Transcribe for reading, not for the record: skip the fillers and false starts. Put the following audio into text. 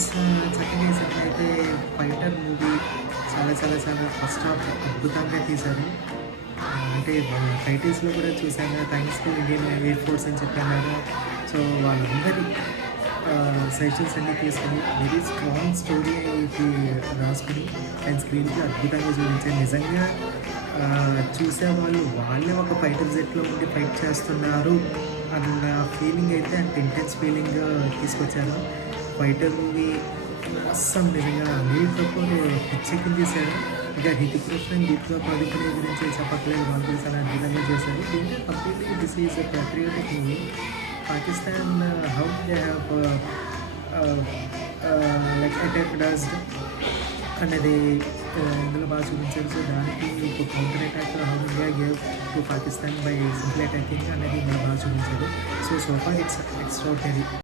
Scenes చక్కగా ఈ cinema అయితే 'ఫైటర్' మూవీ చాలా చాలా చాలా ఫస్ట్ హాఫ్ అద్భుతంగా తీశారు. అంటే టైటిల్స్‌లో కూడా చూసాను. Thanks to Indian air force అని చెప్పన్నారు. సో వాళ్ళందరి సజెషన్స్ అన్నీ తీసుకొని వెరీ స్ట్రాంగ్ స్టోరీ ఇది రాసుకొని అండ్ స్క్రీన్‌ప్లే అద్భుతంగా చూపించారు. నిజంగా చూసేవాళ్ళు వాళ్ళే ఒక ఫైటర్ జెట్‌లో ఉండి ఫైట్ చేస్తున్నారు అన్న ఫీలింగ్ అయితే అంత ఇంటెన్స్ ఫీలింగ్ తీసుకొచ్చారు. ఫైటర్ మూవీ అస్సలు నిజంగా అనిల్ కపూర్ పిచ్చెక్కించేశాడు. ఇక హృతిక్ రోషన్, దీపికా పదుకొనె గురించి చెప్పట్లేదు. వాళ్ళు కూడా చాలా అద్భుతంగా చేశారు. దీంట్లో completely this is a patriotic movie. Pakistan how they have like attacked us అనేది ఇందులో బాగా చూపించారు. సో దానికి ఇప్పుడు counter attack how India gave to Pakistan by simply attacking అనేది ఇందులో బాగా చూపించారు. So far it's extraordinary.